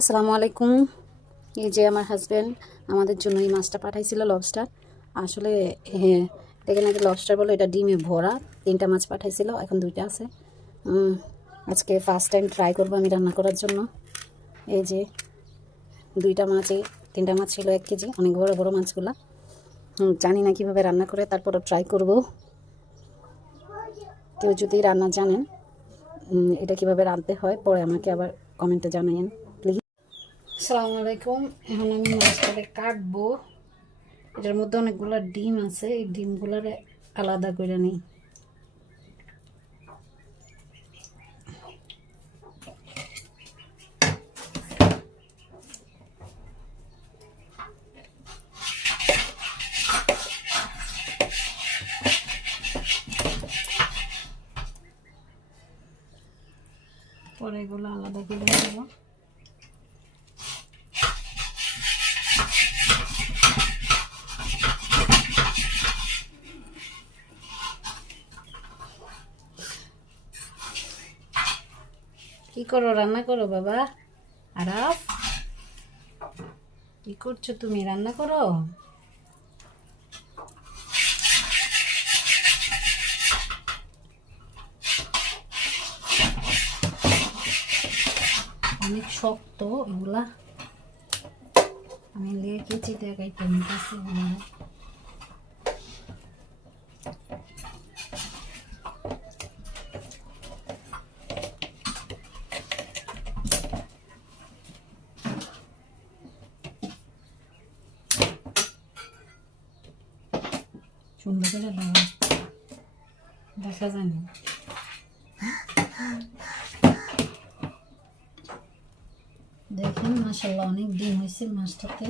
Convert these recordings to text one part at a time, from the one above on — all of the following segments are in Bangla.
আসসালামু আলাইকুম। এই যে আমার হাজব্যান্ড আমাদের জন্য এই মাছটা পাঠাইছিল, লবস্টার। আসলে এটাকে নাকি লবস্টার বলে, এটা ডিমে ভরা। 3টা মাছ পাঠাইছিল, এখন 2টা আছে। আজকে ফার্স্ট টাইম ট্রাই করবো আমি রান্না করার জন্য। এই যে 2টা মাছই, 3টা মাছ ছিল 1 কেজি, অনেক বড় বড় মাছগুলা। জানি না কীভাবে রান্না করে, তারপরও ট্রাই করব। কেউ যদি রান্না জানেন এটা কিভাবে রাঁধতে হয়, পরে আমাকে আবার কমেন্টে জানাইন প্লিজ। আসসালামু আলাইকুম। এখন আমি মাছটাকে কাটবো। এটার মধ্যে অনেকগুলো ডিম আছে, এই ডিমগুলোর আলাদা করে নিই। পরে এগুলো আলাদা করে নেব। কি করো, রান্না করো বাবা? আরাফ, কি করছো তুমি? রান্না করো। অনেক শক্ত এগুলা, আমি লিয়ে কেচিতে কাইটে নিতেছি এগুলো। সুন্দর করে দাও, দেখা জানি। দেখেন মাশাআল্লাহ অনেক ডিম হয়েছে মাছটাতে।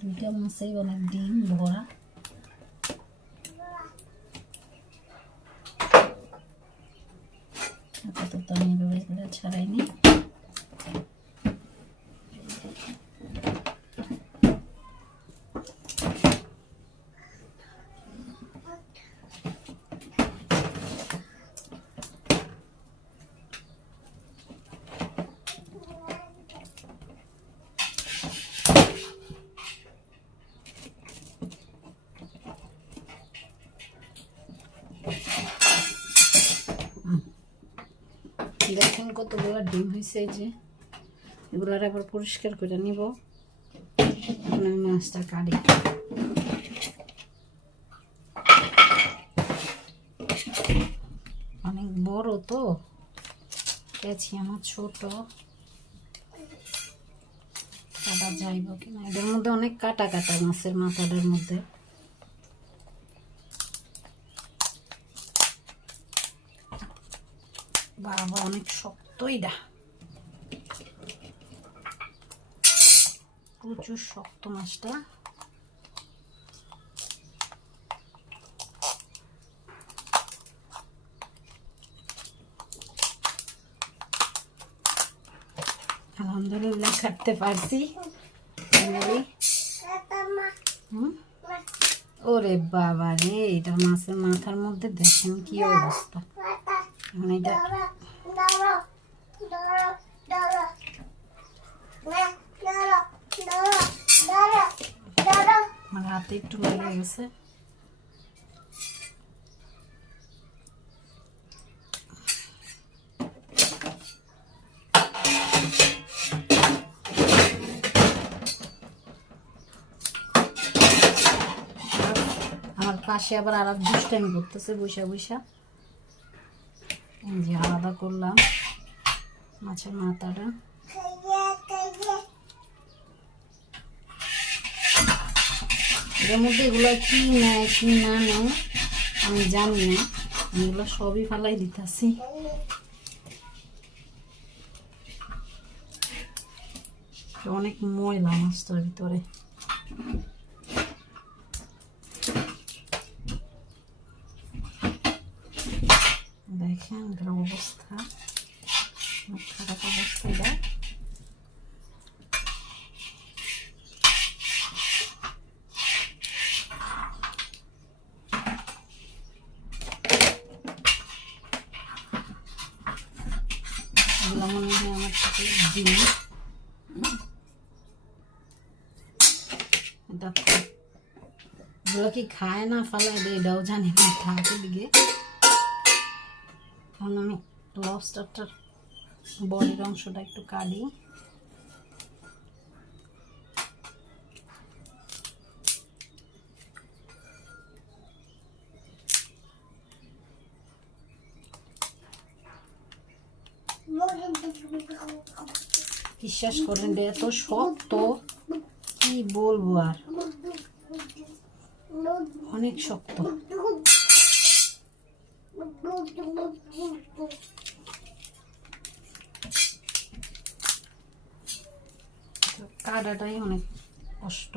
2টা মাছেই অনেক ডিম ভরা। আপাতত আমি এভাবে করে ছাড়াইনি। দেখেন কতগুলো ডিম হয়েছে। এই যে এগুলার আবার পরিষ্কার করে নিব। মাছটা কাটি। অনেক বড় তো, পেয়েছি আমার ছোট, কাটা যাইব কিনা। এটার মধ্যে অনেক কাটা কাটা, মাছের মাথাটার মধ্যে। বাবা অনেক শক্ত, এটা প্রচুর শক্ত মাছটা। আলহামদুলিল্লাহ কাটতে পারছি। ওরে বাবা রে, এটা মাছের মাথার মধ্যে দেখেন কি অবস্থা। এটা আমার হাতে একটু লেগে গেছে। আমার পাশে আবার আর দুষ্টামি করতেছে বৈশা বৈশা। এই যে আলাদা করলাম মাছের মাথাটা। এর মধ্যে এগুলো কি নেয় কি না নেয় আমি জানি না, এগুলো সবই ফালাই দিতেছি। অনেক ময়লা মাছটার ভিতরে। দেখেন এটার অবস্থা, খারাপ অবস্থা। এটা এগুলো মনে হয় আমার সাথে ডিম। দেখো এগুলো কি খায় না ফালাই দেয় এটাও জানি না, থাকে দিকে। এখন আমি লবস্টারটার বডির অংশটা একটু কাটি। বিশ্বাস করেন এত শক্ত, কি বলবো আর, অনেক শক্ত। কাটাটাই অনেক কষ্ট।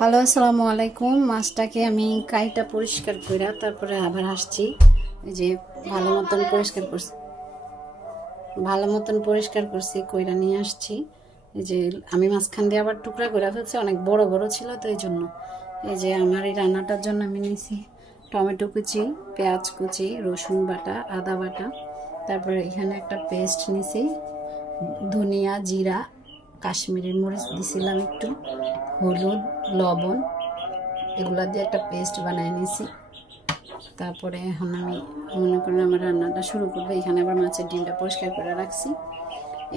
হ্যালো, আসসালামু আলাইকুম। মাছটাকে আমি কাইটা পরিষ্কার করে তারপরে আবার আসছি। এই যে ভালো মতন পরিষ্কার করছি, কইরা নিয়ে আসছি। এই যে আমি মাঝখান দিয়ে আবার টুকরা করে ফেলছি, অনেক বড় বড় ছিল তো এই জন্য। এই যে আমার এই রান্নাটার জন্য আমি নিয়েছি টমেটো কুচি, পেঁয়াজ কুচি, রসুন বাটা, আদা বাটা, তারপরে এখানে একটা পেস্ট নিয়েছি, ধনিয়া, জিরা, কাশ্মীরি মরিচ দিছিলাম একটু, হলুদ, লবণ, এগুলা দিয়ে একটা পেস্ট বানিয়ে নিয়েছি। তারপরে এখন আমি মনে করেন আমার রান্নাটা শুরু করবো। এখানে আবার মাছের ডিমটা পরিষ্কার করে রাখছি।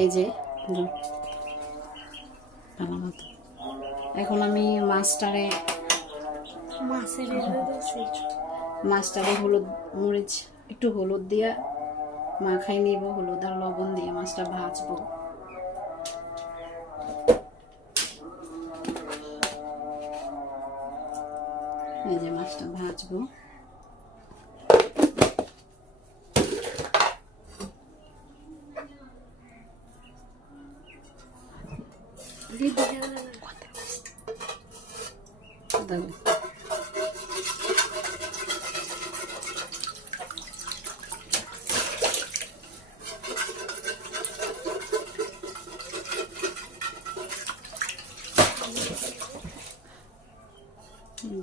এই যে ভালো মতো এখন আমি মাছটারে হলুদ মরিচ একটু হলুদ দিয়ে মাখাই নিব, হলুদ আর লবণ দিয়ে মাছটা ভাজবো। এই যে মাছটা ভাজবো।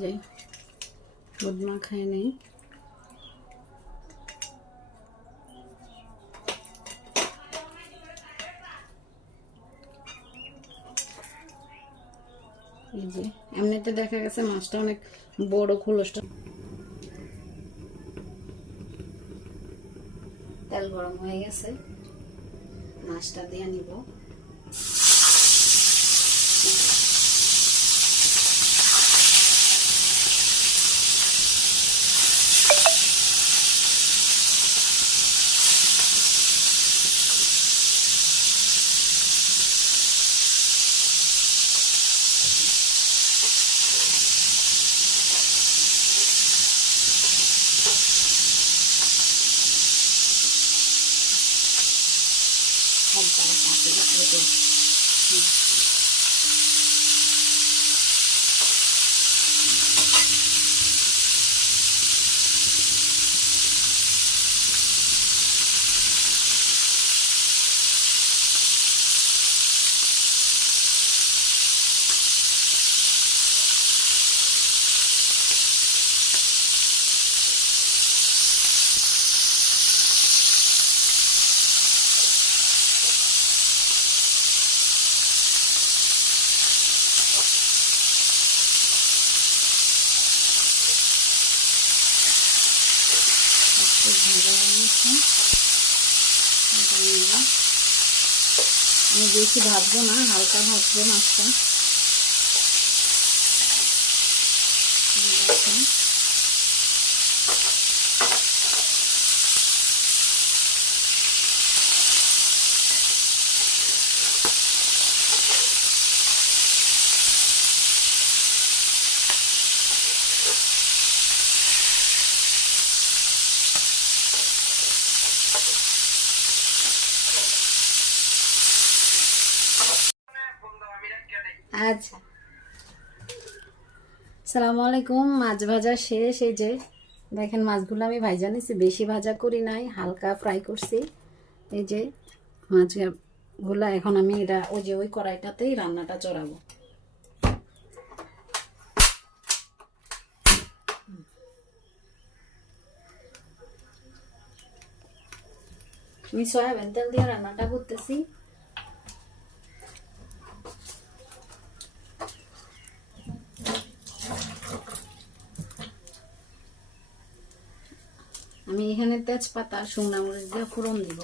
যে দুধ মাখায় নেই। এই যে এমনিতে দেখা গেছে মাছটা অনেক বড়, খোলসটা। তেল গরম হয়ে গেছে, মাছটা দিয়ে নিব। আমি বেশি ভাজবো না, হালকা ভাজবো মাছটা। আচ্ছা, আসসালামু আলাইকুম। মাছ ভাজা শেষ। এই যে দেখেন মাছগুলো আমি ভাজা নিছি, বেশি ভাজা করি নাই, হালকা ফ্রাই করছি। এই যে মাছগুলো এখন আমি এটা ওই কড়াইটাতেই রান্নাটা চড়াবো। আমি সয়াবিন তেল দিয়ে রান্নাটা করতেছি। আমি এখানে তেজপাতা শুকনা মরিচ দিয়ে ফোড়ন দিব।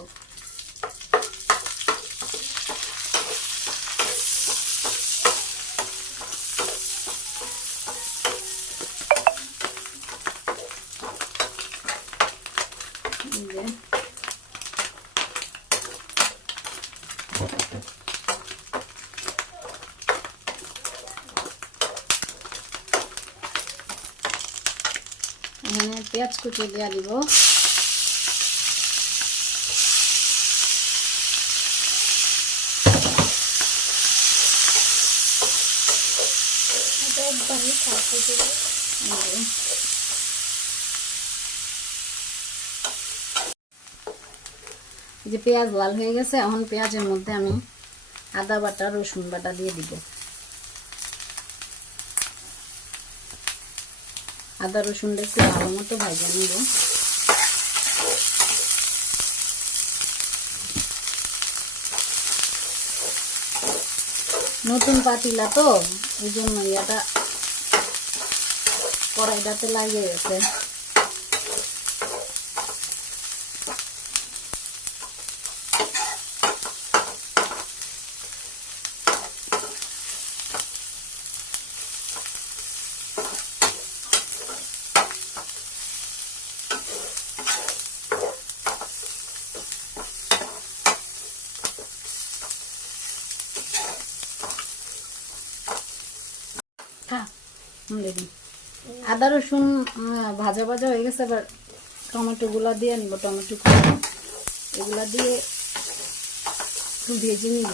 এখানে পেঁয়াজ কুচি দিয়ে দিব। যে পেঁয়াজ লাল হয়ে গেছে, এখন পেঁয়াজের মধ্যে আমি আদা বাটা রসুন বাটা দিয়ে দিব। আদা রসুনটা একটু ভালো মতো ভাজা নিব। নতুন পাতিলা তো এই জন্য এটা কড়াইটাতে লাগিয়ে গেছে। দেখুন আদা রসুন ভাজা ভাজা হয়ে গেছে। এবার টমেটো গুলা দিয়ে নিব। টমেটো এগুলা দিয়ে একটু ভেজে নিব।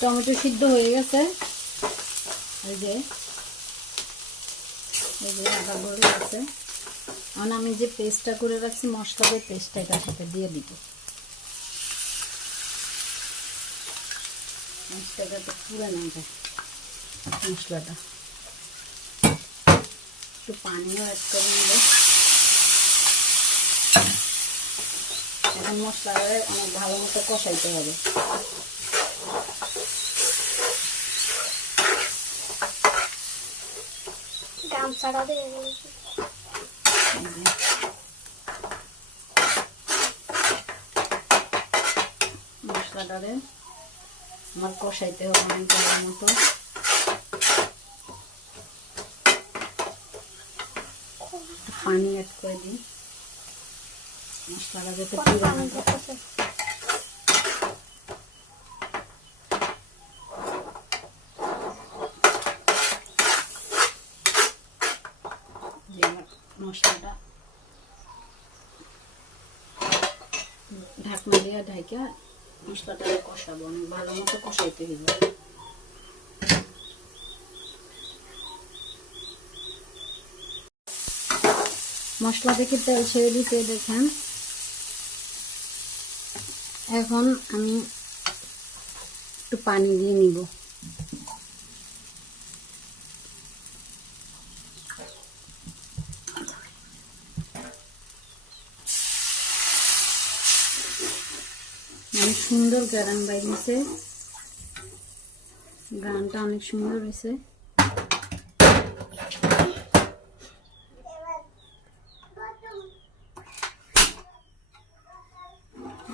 টমেটো সিদ্ধ হয়ে গেছে। এই যে আদা গলে গেছে। এখন আমি যে পেস্টটা করে রাখছি মশলার পেস্টটা এটার সাথে দিয়ে দিব। মশলাটা তো পুরো না যায়, মশলাটা একটু পানিও অ্যাড করে নেব। এখন মশলাটা অনেক ভালো মতো কষাইতে হবে। মশলাটারে আমার কষাইতে হবে অনেক ভালো মতো। পানি অ্যাড করে দিই মশলাটা যাতে পুরো না যায়। মশলাটা ঢাকনা দিয়ে ঢাকা মশলাটা কষাবো, অনেক ভালো মতো কষাইতে হবে। মশলা থেকে তেল ছেড়ে দিতে দেখেন। এখন আমি একটু পানি দিয়ে নিব। অনেক সুন্দর গ্রান বাইছে, গ্রানটা অনেক সুন্দর হয়েছে।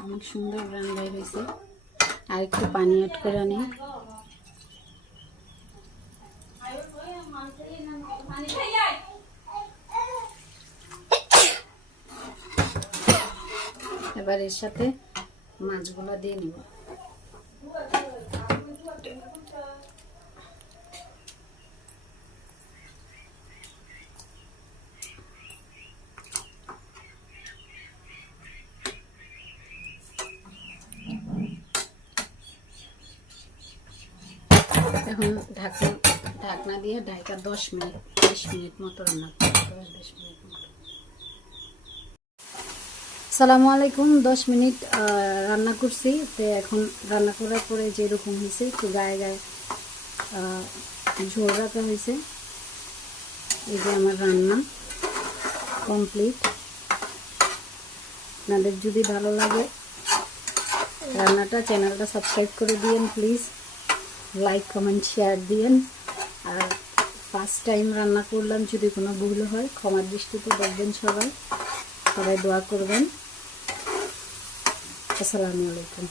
অনেক সুন্দর গ্রান বাইর হয়েছে। আর একটু পানি অ্যাড করে নিই। এবার এর সাথে মাছগুলো দিয়ে নিব। এখন ঢাকনা ঢাকনা দিয়ে ঢাকা 10 মিনিট মতো রান্না করবো, 10 মিনিট মতো। আসসালামু আলাইকুম। 10 মিনিট রান্না করছি। তো এখন রান্না করার পরে যেরকম হয়েছে একটু গায়ে গায়ে ঝোল রাখা হয়েছে। এই যে আমার রান্না কমপ্লিট। আপনাদের যদি ভালো লাগে রান্নাটা, চ্যানেলটা সাবস্ক্রাইব করে দিয়েন প্লিজ, লাইক কমেন্ট শেয়ার দিয়েন। আর ফার্স্ট টাইম রান্না করলাম, যদি কোনো ভুল হয় ক্ষমার দৃষ্টিতে দেখবেন। সবাই দোয়া করবেন। আসসালামু আলাইকুম।